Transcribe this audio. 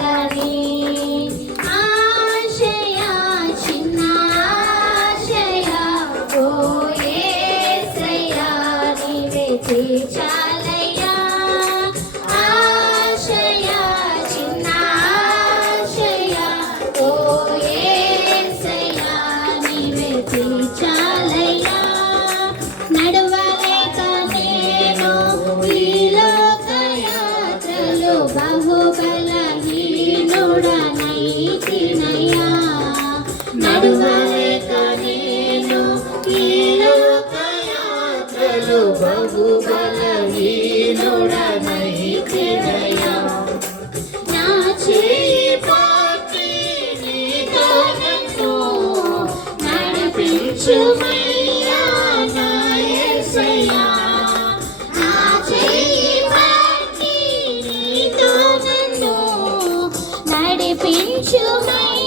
తీర్చాలని ఆశయ చిన్న ఆశయ ఓ యేసయ్యా నీవే తీర్చాలయ్యా ఆశయ చిన్న ఆశయ ఓ యేసయ్యా నీవే తీర్చాలయ్యా నడవలేక నేను ఈ లోకయాత్రలో బహుబలహీనుడనైతినయ్యా నడవలేక నేను ఈ లోకయాత్రలో బహుబలహీనుడనైతినయ్యా నా చేయి పట్టి నీతో నన్ను నడిపించుమయ్యా నా యేసయ్యా నా చేయి పట్టి నీతో నన్ను నడిపించుమయ్యా